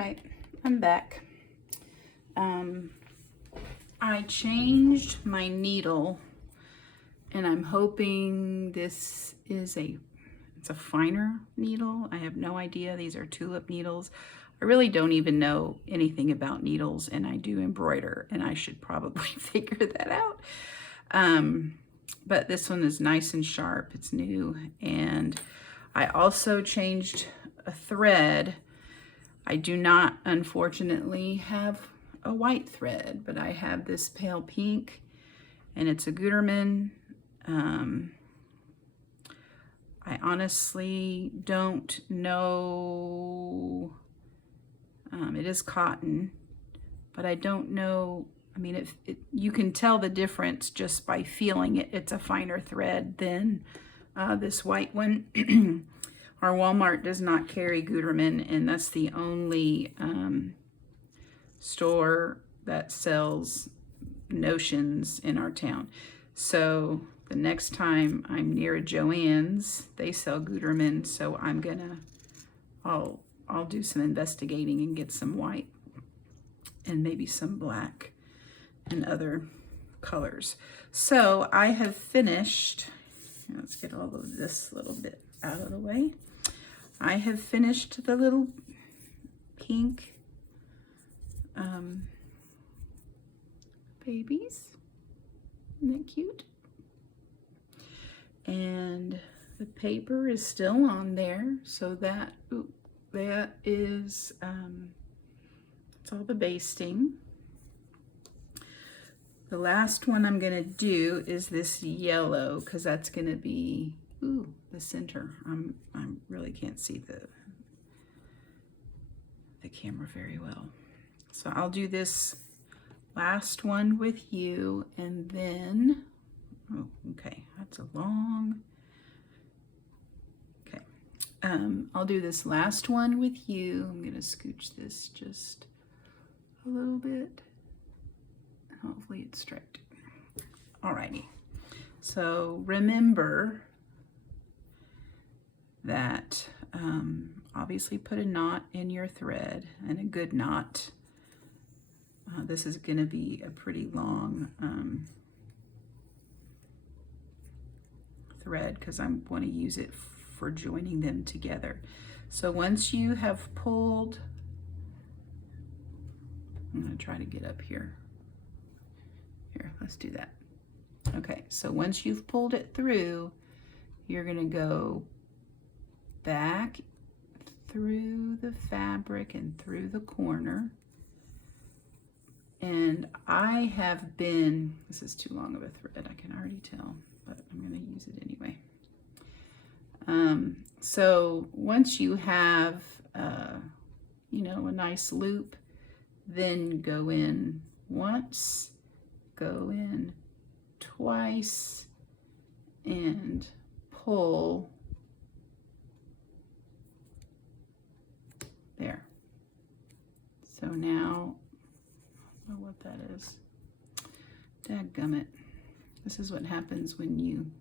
right, I'm back. I changed my needle, and I'm hoping this is it's a finer needle. I have no idea. These are tulip needles. I really don't even know anything about needles, and I do embroider, and I should probably figure that out. But this one is nice and sharp. It's new, and I also changed a thread. I do not, unfortunately, have a white thread, but I have this pale pink, and it's a Gutermann. I honestly don't know. It is cotton, but I don't know. I mean, you can tell the difference just by feeling it. It's a finer thread than this white one. Our Walmart does not carry Gutermann, and that's the only store that sells notions in our town. So the next time I'm near a Joann's, they sell Gutermann, so I'll do some investigating and get some white and maybe some black and other colors. So I have finished. Let's get all of this little bit out of the way. I have finished the little pink babies. Isn't that cute? And the paper is still on there, so that is it's all the basting. The last one I'm gonna do is this yellow, because that's gonna be the center. I really can't see the camera very well. So I'll do this last one with you, and then, oh, okay, that's a long, okay. I'll do this last one with you. I'm gonna scooch this just a little bit. Hopefully it's straight. Alrighty, so remember that obviously put a knot in your thread, and a good knot. This is going to be a pretty long thread because I want to use it for joining them together. So once you have pulled, I'm going to try to get up here. Here, let's do that. Okay, so once you've pulled it through, you're going to go back through the fabric and through the corner. And I have been, this is too long of a thread, I can already tell, but I'm going to use it anyway. So once you have, you know, a nice loop, then go in once, go in twice, and pull there. So now, I don't know what that is. Dadgummit. This is what happens when you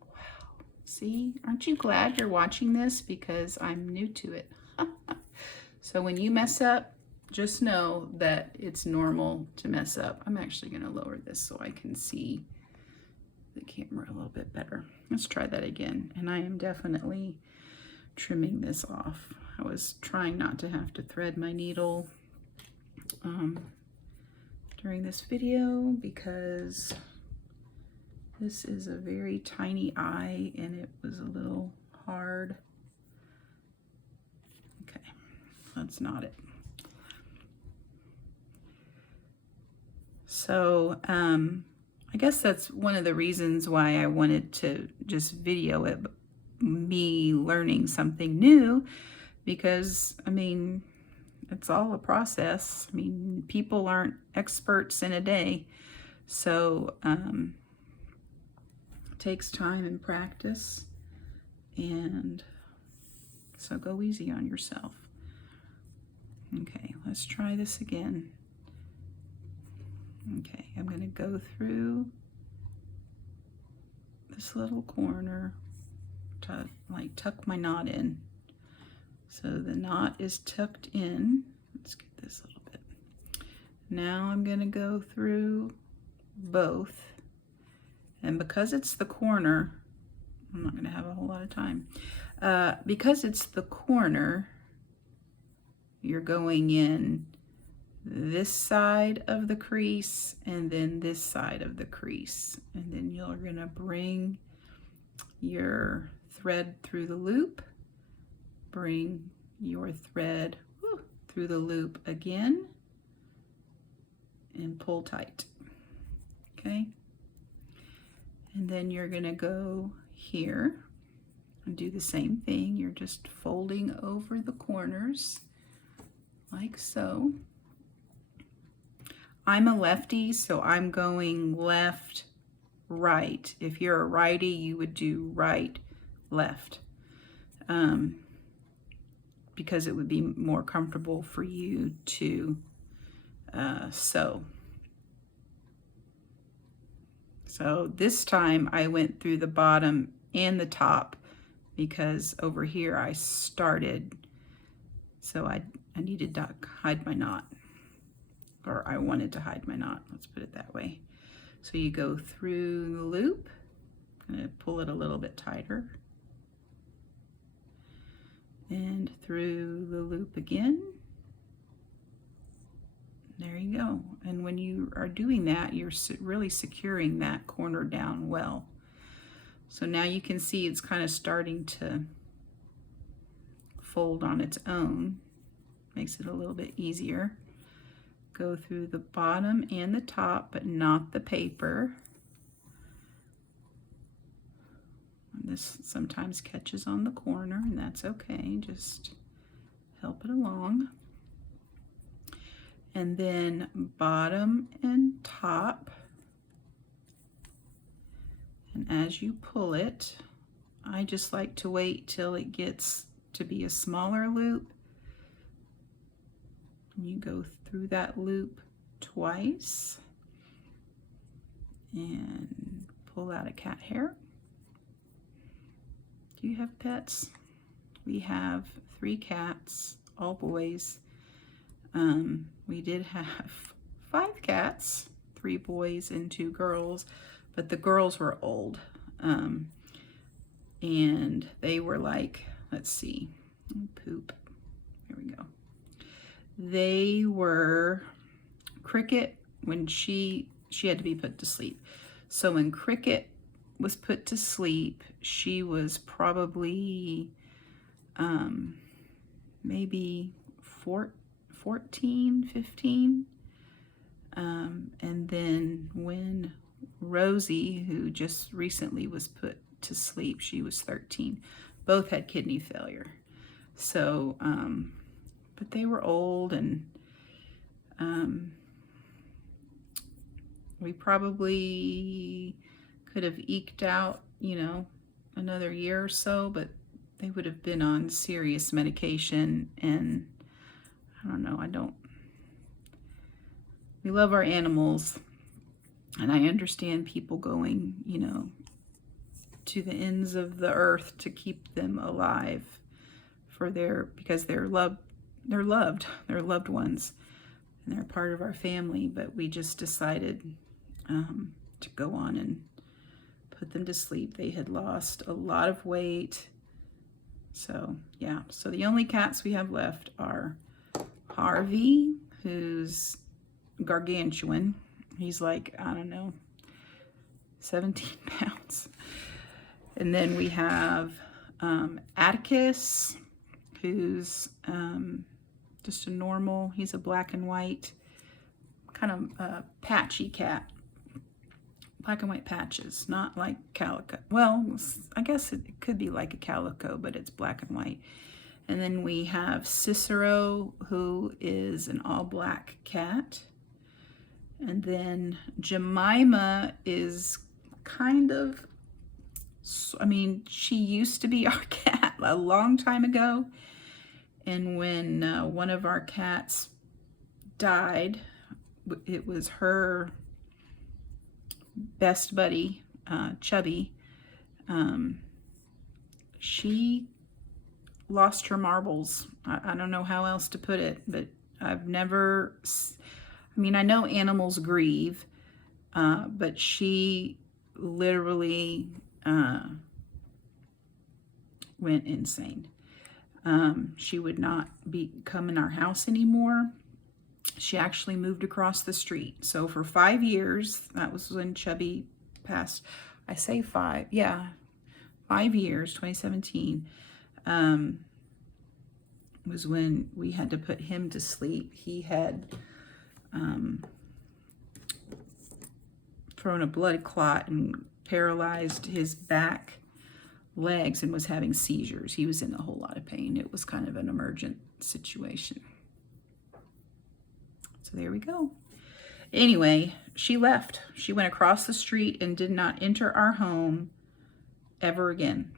wow. See, aren't you glad you're watching this? Because I'm new to it. So when you mess up, just know that it's normal to mess up. I'm actually going to lower this so I can see the camera a little bit better. Let's try that again. And I am definitely trimming this off. I was trying not to have to thread my needle during this video because this is a very tiny eye and it was a little hard. Okay, let's knot it. So I guess that's one of the reasons why I wanted to just video it, me learning something new, because I mean, it's all a process. I mean, people aren't experts in a day, so it takes time and practice, and so go easy on yourself. Okay, let's try this again. Okay, I'm going to go through this little corner, to like tuck my knot in. So the knot is tucked in. Let's get this a little bit. Now I'm going to go through both. And because it's the corner, I'm not going to have a whole lot of time. Because it's the corner, you're going in this side of the crease and then this side of the crease. And then you're going to bring your thread through the loop, bring your thread through the loop again, and pull tight. Okay? And then you're going to go here and do the same thing. You're just folding over the corners like so. I'm a lefty, so I'm going left, right. If you're a righty, you would do right, left, because it would be more comfortable for you to sew. So this time I went through the bottom and the top because over here I started, so I needed to hide my knot, or I wanted to hide my knot, let's put it that way. So you go through the loop, I'm going to pull it a little bit tighter, and through the loop again. There you go. And when you are doing that, you're really securing that corner down well. So now you can see it's kind of starting to fold on its own. Makes it a little bit easier. Go through the bottom and the top, but not the paper. And this sometimes catches on the corner, and that's okay. Just help it along. And then bottom and top. And as you pull it, I just like to wait till it gets to be a smaller loop. And you go through that loop twice and pull out a cat hair. Do you have pets? We have 3 cats, all boys. We did have 5 cats, 3 boys and 2 girls, but the girls were old. And they were like, let's see, poop. Here we go. They were Cricket when she had to be put to sleep. So when Cricket was put to sleep, she was probably maybe 14, 15. And then when Rosie, who just recently was put to sleep, she was 13. Both had kidney failure. So, but they were old, and we probably could have eked out, you know, another year or so, but they would have been on serious medication, and I don't know, we love our animals, and I understand people going, you know, to the ends of the earth to keep them alive because they're loved ones, and they're part of our family, but we just decided to go on and put them to sleep. They had lost a lot of weight. So yeah, so the only cats we have left are Harvey, who's gargantuan. He's like, I don't know, 17 pounds. And then we have Atticus, who's just a normal, he's a black and white, kind of patchy cat. Black and white patches, not like calico. Well, I guess it could be like a calico, but it's black and white. And then we have Cicero, who is an all black cat. And then Jemima is kind of, I mean, she used to be our cat a long time ago. And when one of our cats died, it was her best buddy, Chubby. she lost her marbles. I don't know how else to put it, but I've never, I mean, I know animals grieve, but she literally went insane. She would not come in our house anymore. She actually moved across the street. So for 5 years, that was when Chubby passed. I say 5, yeah, 5 years, 2017, was when we had to put him to sleep. He had thrown a blood clot and paralyzed his back legs and was having seizures. He was in a whole lot of pain. It was kind of an emergent situation. So there we go. Anyway, she left. She went across the street and did not enter our home ever again.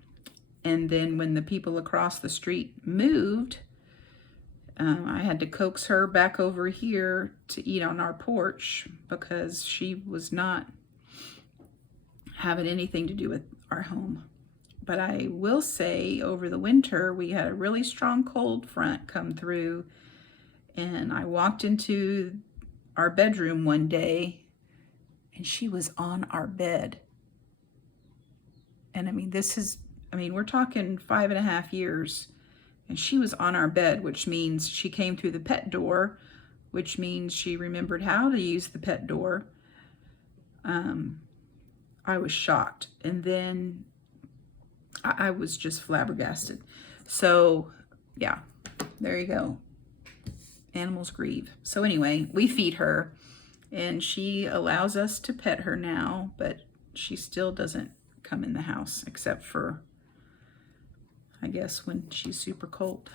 And then when the people across the street moved, I had to coax her back over here to eat on our porch because she was not having anything to do with our home. But I will say over the winter, we had a really strong cold front come through, and I walked into our bedroom one day and she was on our bed. And I mean, we're talking 5.5 years, and she was on our bed, which means she came through the pet door, which means she remembered how to use the pet door. I was shocked. And then I was just flabbergasted. So yeah, there you go. Animals grieve. So anyway, we feed her and she allows us to pet her now, but she still doesn't come in the house except for, I guess, when she's super cold.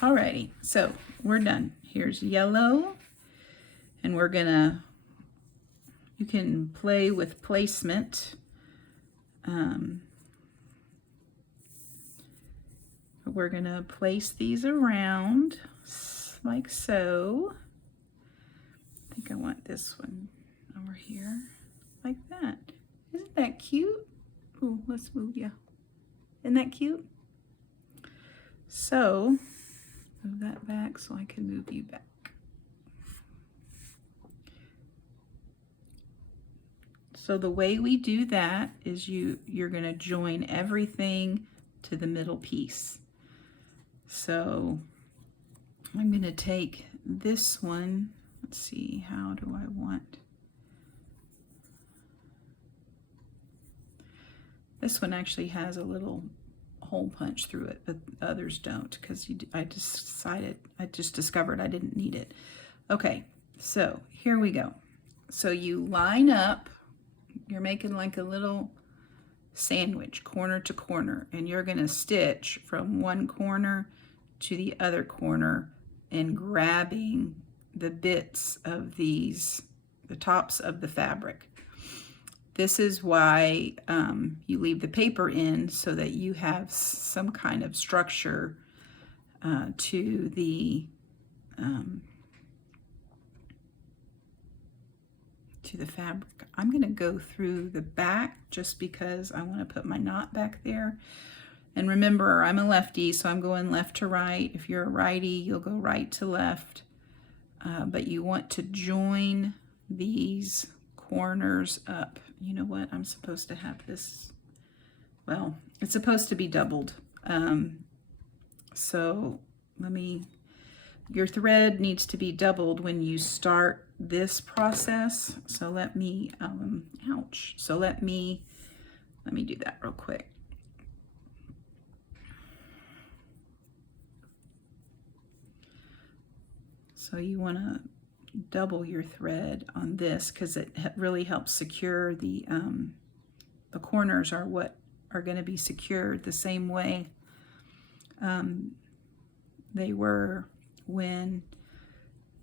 Alrighty, so we're done. Here's yellow, and you can play with placement. We're gonna place these around like so. I think I want this one over here like that. Isn't that cute? Oh, let's move you. Isn't that cute? So move that back so I can move you back. So the way we do that is you're going to join everything to the middle piece. So I'm going to take this one. Let's see, how do I want? This one actually has a little hole punch through it, but others don't, because I just discovered I didn't need it. Okay, so here we go. So you line up, you're making like a little sandwich, corner to corner, and you're gonna stitch from one corner to the other corner and grabbing the bits of the tops of the fabric. This is why you leave the paper in, so that you have some kind of structure to the fabric. I'm going to go through the back just because I want to put my knot back there. And remember, I'm a lefty, so I'm going left to right. If you're a righty, you'll go right to left. But you want to join these corners up. You know what? I'm supposed to have this, well, it's supposed to be doubled. So your thread needs to be doubled when you start this process. So let me, ouch. So let me do that real quick. So you want to double your thread on this because it really helps secure the corners are what are going to be secured the same way they were when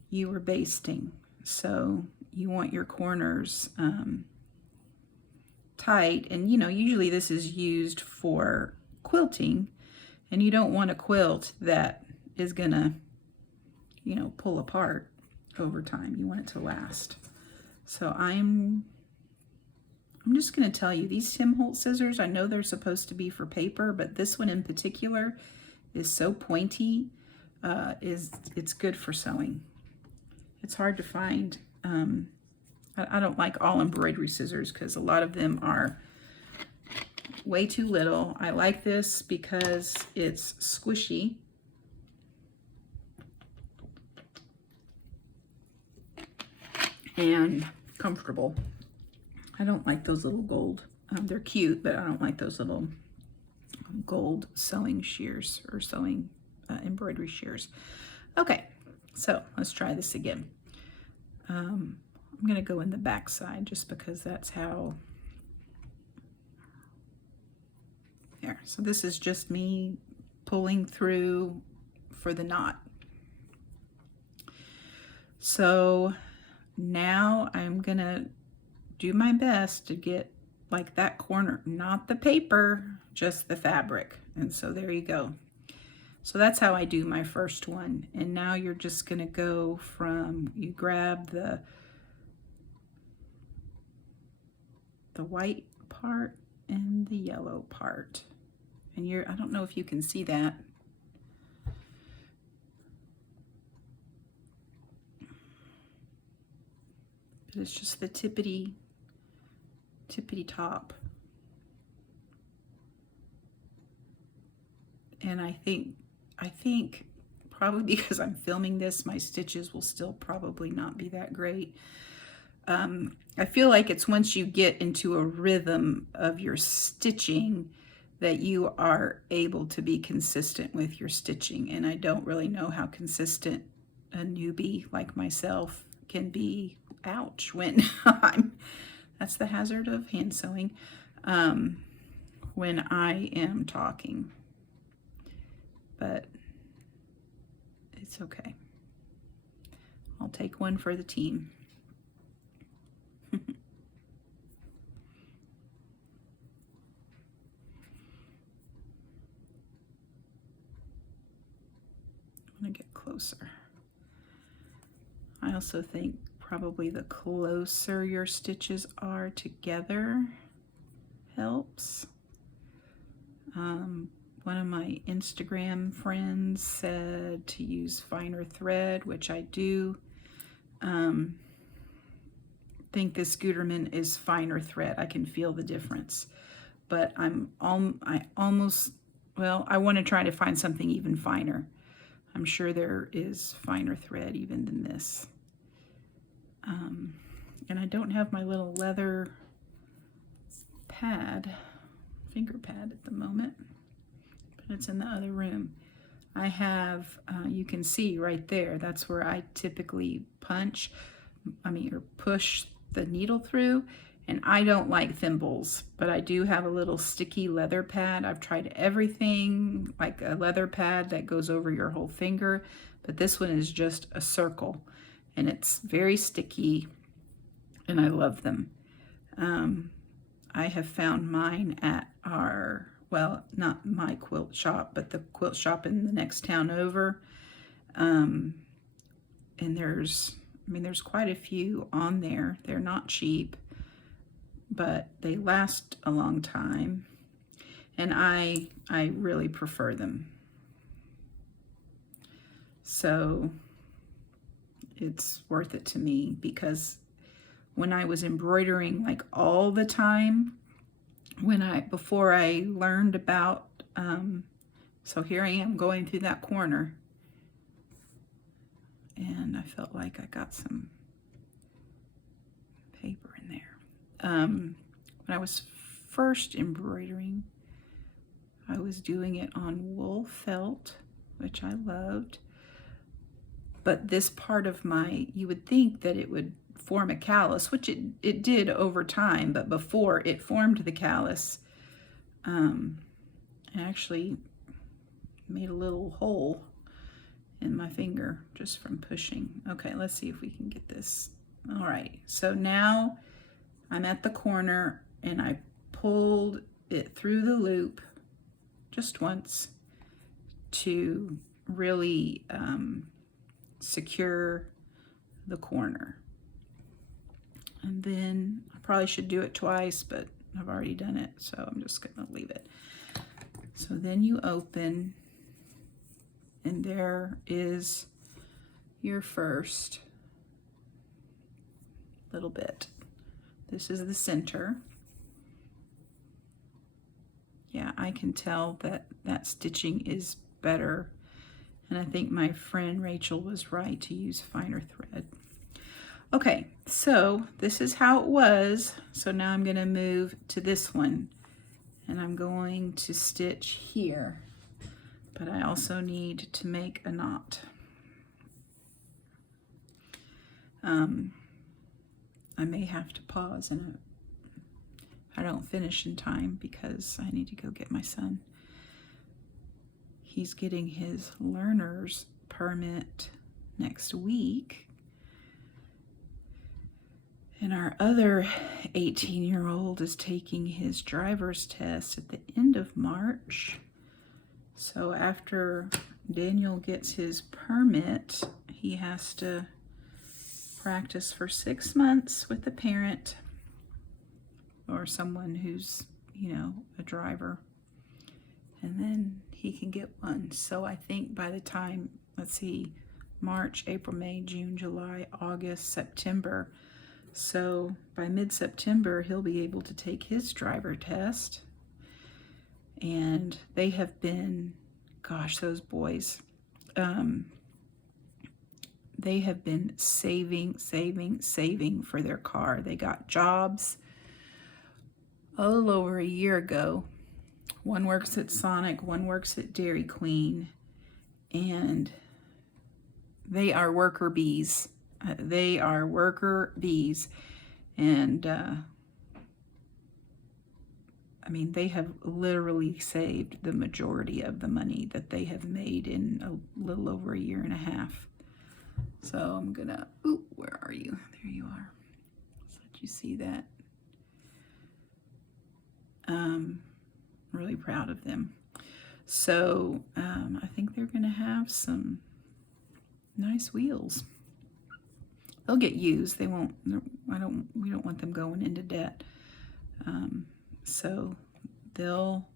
you were basting. So you want your corners tight, and usually this is used for quilting, and you don't want a quilt that is gonna pull apart over time. You want it to last. So I'm I'm just going to tell you, these Tim Holtz scissors, I know they're supposed to be for paper, but this one in particular is so pointy, it's good for sewing. It's hard to find. I don't like all embroidery scissors because a lot of them are way too little. I like this because it's squishy. And comfortable. I don't like those little gold. They're cute, but I don't like those little gold sewing shears or sewing embroidery shears. Okay, so let's try this again. I'm going to go in the back side just because that's how. There. So this is just me pulling through for the knot. So now I'm going to do my best to get like that corner, not the paper, just the fabric. And so there you go. So that's how I do my first one. And now you're just going to go from, you grab the white part and the yellow part. And I don't know if you can see that. But it's just the tippity top. And I think probably because I'm filming this, my stitches will still probably not be that great. I feel like it's once you get into a rhythm of your stitching that you are able to be consistent with your stitching. And I don't really know how consistent a newbie like myself can be. Ouch, when that's the hazard of hand sewing, when I am talking. But it's okay. I'll take one for the team. I'm gonna get closer. I also think probably the closer your stitches are together helps. One of my Instagram friends said to use finer thread, which I do. Think this Gutermann is finer thread. I can feel the difference, but I almost, well, I want to try to find something even finer. I'm sure there is finer thread even than this. And I don't have my little leather pad, finger pad at the moment, but it's in the other room. I have, you can see right there, that's where I typically or push the needle through, and I don't like thimbles, but I do have a little sticky leather pad. I've tried everything, like a leather pad that goes over your whole finger, but this one is just a circle, and it's very sticky, and I love them. I have found mine at our, well, not my quilt shop, but the quilt shop in the next town over. And there's quite a few on there. They're not cheap, but they last a long time. And I really prefer them. So it's worth it to me, because when I was embroidering like all the time, before I learned about, so here I am going through that corner, and I felt like I got some paper in there. When I was first embroidering, I was doing it on wool felt, which I loved, but this part of you would think that it would form a callus, which it did over time, but before it formed the callus, I actually made a little hole in my finger just from pushing. Okay, let's see if we can get this. All right, so now I'm at the corner, and I pulled it through the loop just once to really secure the corner. And then I probably should do it twice, but I've already done it, so I'm just gonna leave it. So then you open, and there is your first little bit. This is the center. Yeah, I can tell that that stitching is better, and I think my friend Rachel was right to use finer thread. Okay, so this is how it was. So now I'm going to move to this one, and I'm going to stitch here, but I also need to make a knot. I may have to pause and I don't finish in time because I need to go get my son. He's getting his learner's permit next week. And our other 18-year-old is taking his driver's test at the end of March. So after Daniel gets his permit, he has to practice for 6 months with a parent or someone who's, you know, a driver. And then he can get one. So I think by the time, let's see, March, April, May, June, July, August, September. So by mid-September, he'll be able to take his driver test. And they have been, gosh, those boys, they have been saving for their car. They got jobs a little over a year ago. One works at Sonic, one works at Dairy Queen, and they are worker bees. They are worker bees, and I mean, they have literally saved the majority of the money that they have made in a little over a year and a half. So I'm gonna, ooh, where are you? There you are. Let's let you see that. Really proud of them. So I think they're gonna have some nice wheels. They'll get used. They won't. We don't want them going into debt. So they'll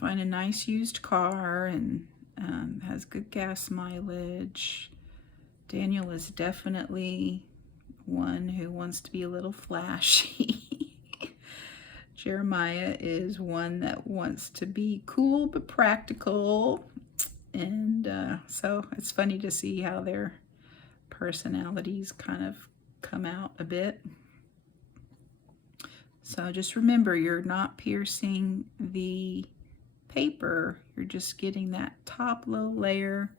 find a nice used car and has good gas mileage. Daniel is definitely one who wants to be a little flashy. Jeremiah is one that wants to be cool but practical. And so it's funny to see how their personalities kind of come out a bit. So just remember, you're not piercing the paper, you're just getting that top low layer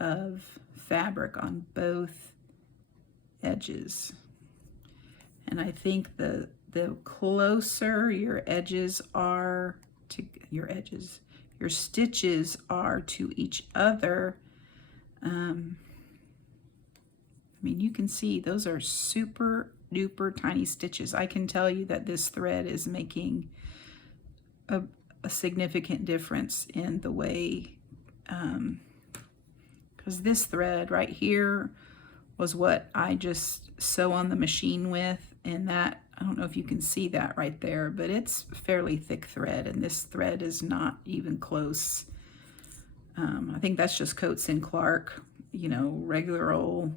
of fabric on both edges. And I think the closer your edges are to your stitches are to each other, I mean, you can see those are super duper tiny stitches. I can tell you that this thread is making a significant difference in the way, because this thread right here was what I just sew on the machine with, and that, I don't know if you can see that right there, but it's fairly thick thread, and this thread is not even close. I think that's just Coats and Clark, you know, regular old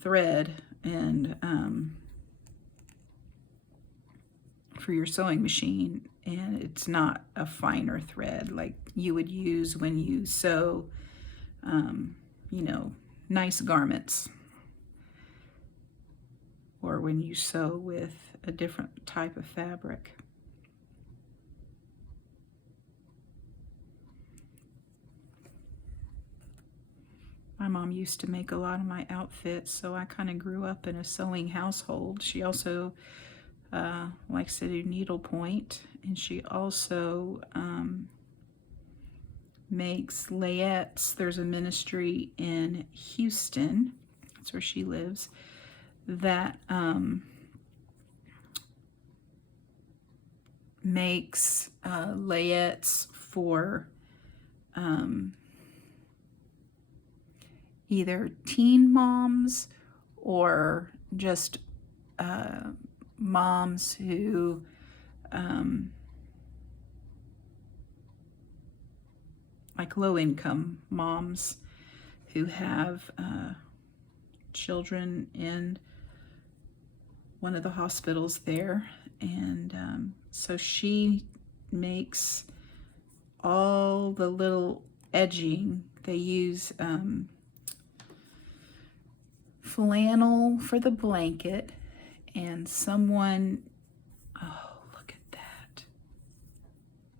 thread, and for your sewing machine, and it's not a finer thread like you would use when you sew, you know, nice garments, or when you sew with a different type of fabric. My mom used to make a lot of my outfits, so I kind of grew up in a sewing household. She also likes to do needlepoint, and she also makes layettes. There's a ministry in Houston, that's where she lives, that makes layettes for either teen moms or just moms who like low-income moms who have children in one of the hospitals there. And so she makes all the little edging. They use flannel for the blanket, and someone, oh, look at that.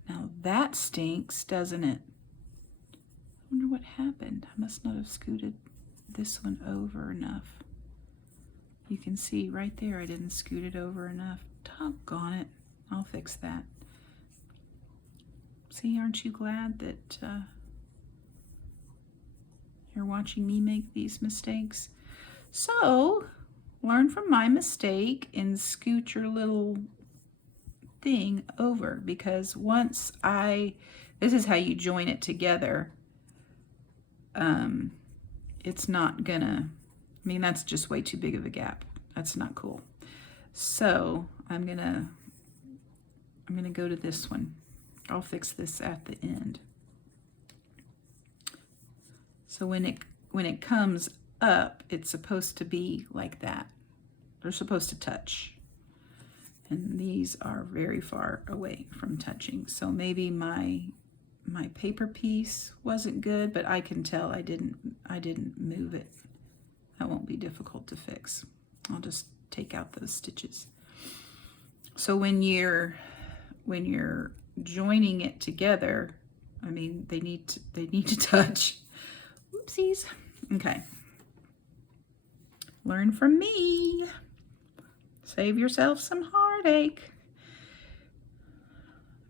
Now that stinks, doesn't it? I wonder what happened. I must not have scooted this one over enough. You can see right there I didn't scoot it over enough. Doggone it. I'll fix that. See, aren't you glad that you're watching me make these mistakes? So, learn from my mistake and scoot your little thing over, because once this is how you join it together. It's not gonna, I mean, that's just way too big of a gap. That's not cool. So I'm gonna go to this one. I'll fix this at the end. So when it comes up, it's supposed to be like that. They're supposed to touch. And these are very far away from touching. So maybe my paper piece wasn't good, but I can tell I didn't move it. That won't be difficult to fix. I'll just take out those stitches. So when you're joining it together, I mean, they need to touch. Oopsies. Okay. Learn from me. Save yourself some heartache.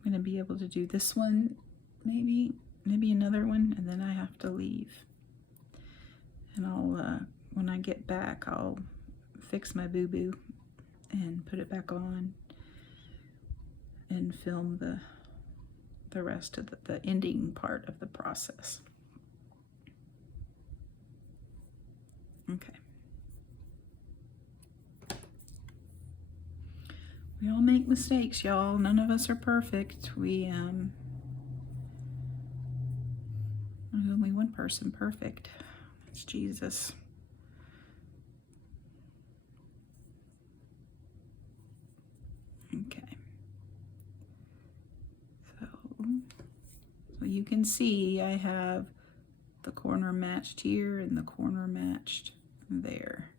I'm gonna be able to do this one, maybe another one, and then I have to leave. And I'll when I get back, I'll fix my boo-boo and put it back on and film the rest of the ending part of the process. Okay. We all make mistakes, y'all. None of us are perfect. There's only one person perfect. It's Jesus. Okay. So you can see I have the corner matched here and the corner matched there.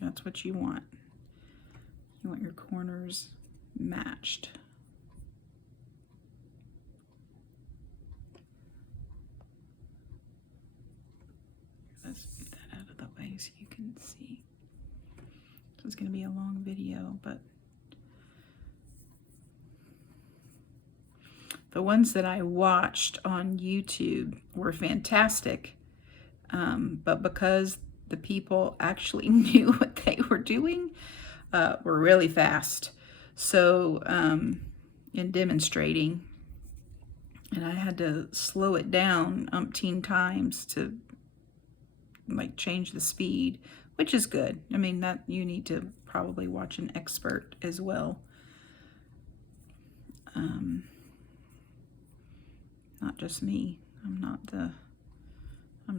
That's what you want. You want your corners matched. Let's get that out of the way so you can see. This is going to be a long video, but the ones that I watched on YouTube were fantastic, but because the people actually knew what they were doing, were really fast. So in demonstrating, and I had to slow it down umpteen times to like change the speed, which is good. I mean, that you need to probably watch an expert as well. Not just me. I'm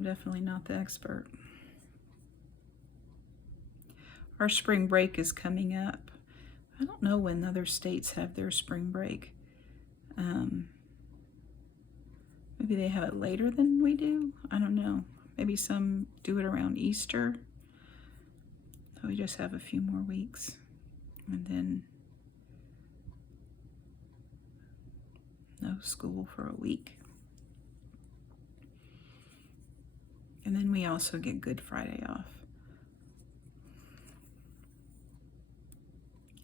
definitely not the expert. Our spring break is coming up. I don't know when other states have their spring break. Maybe they have it later than we do. I don't know. Maybe some do it around Easter. So we just have a few more weeks. And then no school for a week. And then we also get Good Friday off.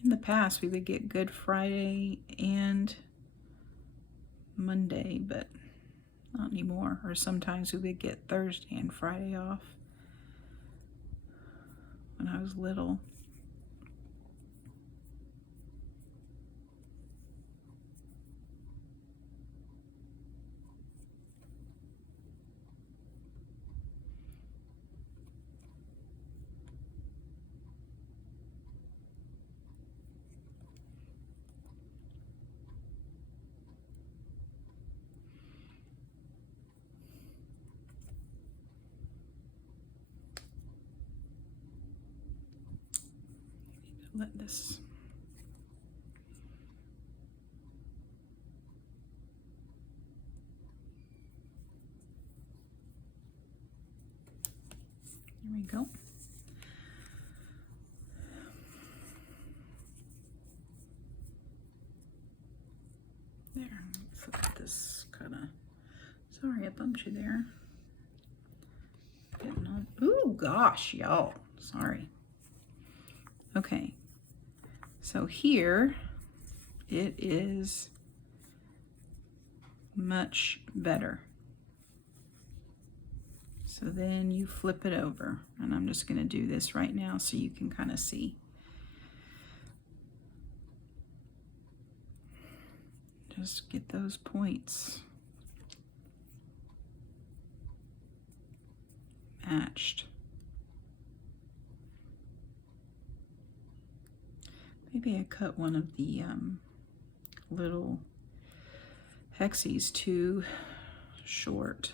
In the past, we would get Good Friday and Monday, but not anymore. Or sometimes we would get Thursday and Friday off when I was little. let this. There we go. There, flip this kind of, sorry I bumped you there. Getting on, ooh gosh, y'all, sorry. Okay, so here it is much better. So then you flip it over, and I'm just gonna do this right now so you can kind of see. Just get those points matched. Maybe I cut one of the little hexies too short.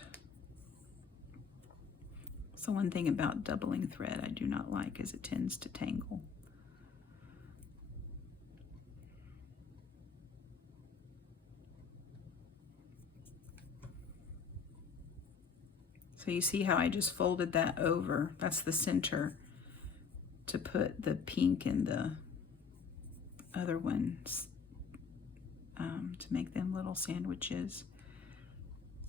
So one thing about doubling thread I do not like is it tends to tangle. So you see how I just folded that over? That's the center to put the pink in the other ones to make them little sandwiches.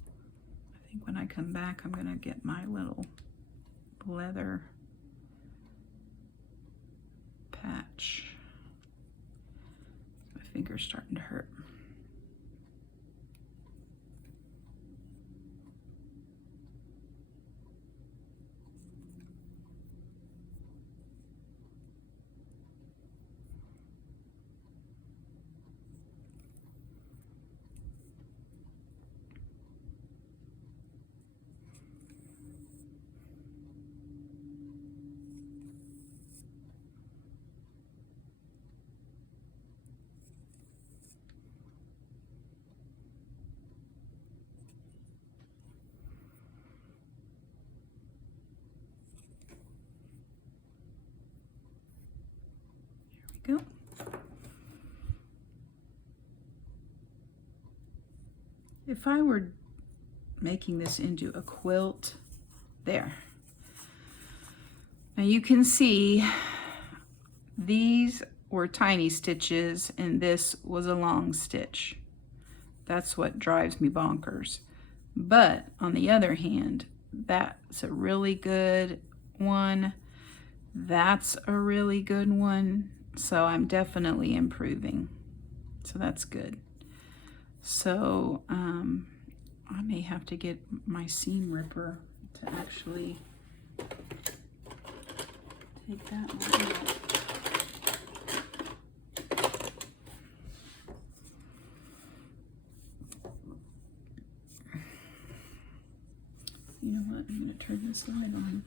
I think when I come back, I'm gonna get my little leather patch. My finger's starting to hurt. Go. If I were making this into a quilt, there. Now you can see these were tiny stitches and this was a long stitch. That's what drives me bonkers. But on the other hand, that's a really good one. That's a really good one. So I'm definitely improving. So that's good. So I may have to get my seam ripper to actually take that one out. You know what? I'm going to turn this light on.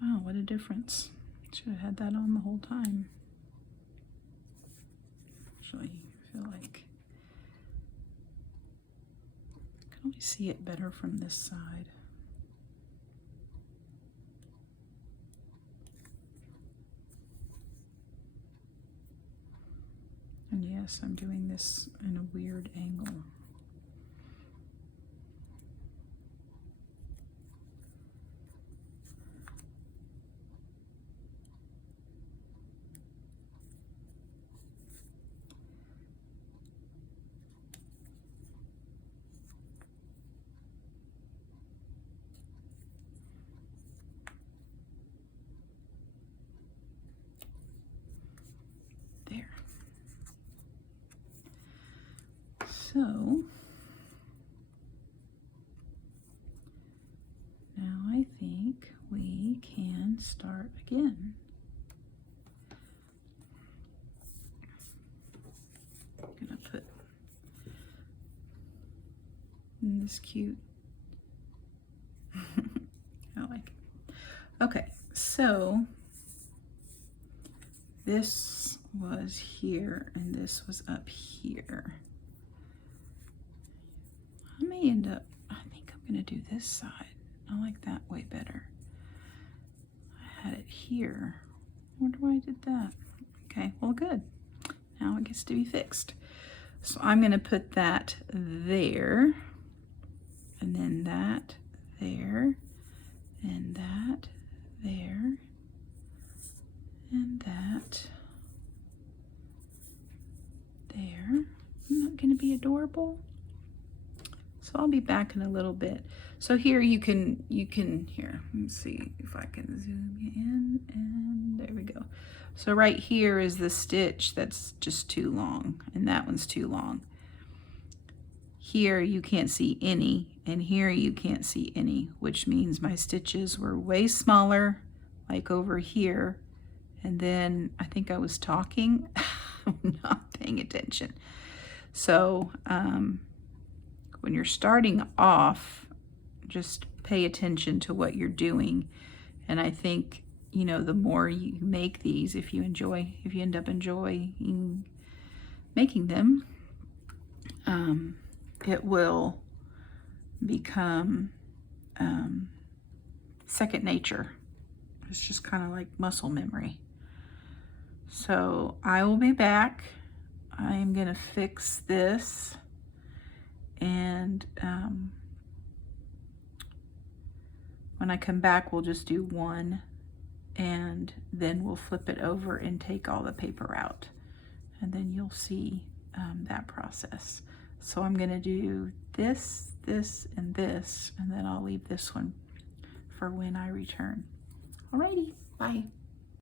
Wow, what a difference. Should have had that on the whole time. Actually, I feel like I can only see it better from this side. And yes, I'm doing this in a weird angle. There. So now I think we can start again. I'm gonna put in this cute. I like it. Okay, so this was here and this was up here. I may end up, I think I'm gonna do this side. I like that way better. here. I wonder why I did that. Okay, well, good. Now it gets to be fixed. So I'm going to put that there, and then that there, and that there, and that there. Isn't that going to be adorable? So I'll be back in a little bit. So here you can here, let's see if I can zoom you in, and there we go. So right here is the stitch that's just too long, and that one's too long. Here you can't see any, and here you can't see any, which means my stitches were way smaller, like over here. And then I think I was talking, I'm not paying attention. So when you're starting off, just pay attention to what you're doing. And I think, you know, the more you make these, if you end up enjoying making them, it will become second nature. It's just kind of like muscle memory. So I will be back. I am going to fix this, and when I come back, we'll just do one, and then we'll flip it over and take all the paper out, and then you'll see that process. So I'm going to do this, this, and this, and then I'll leave this one for when I return. Alrighty, bye.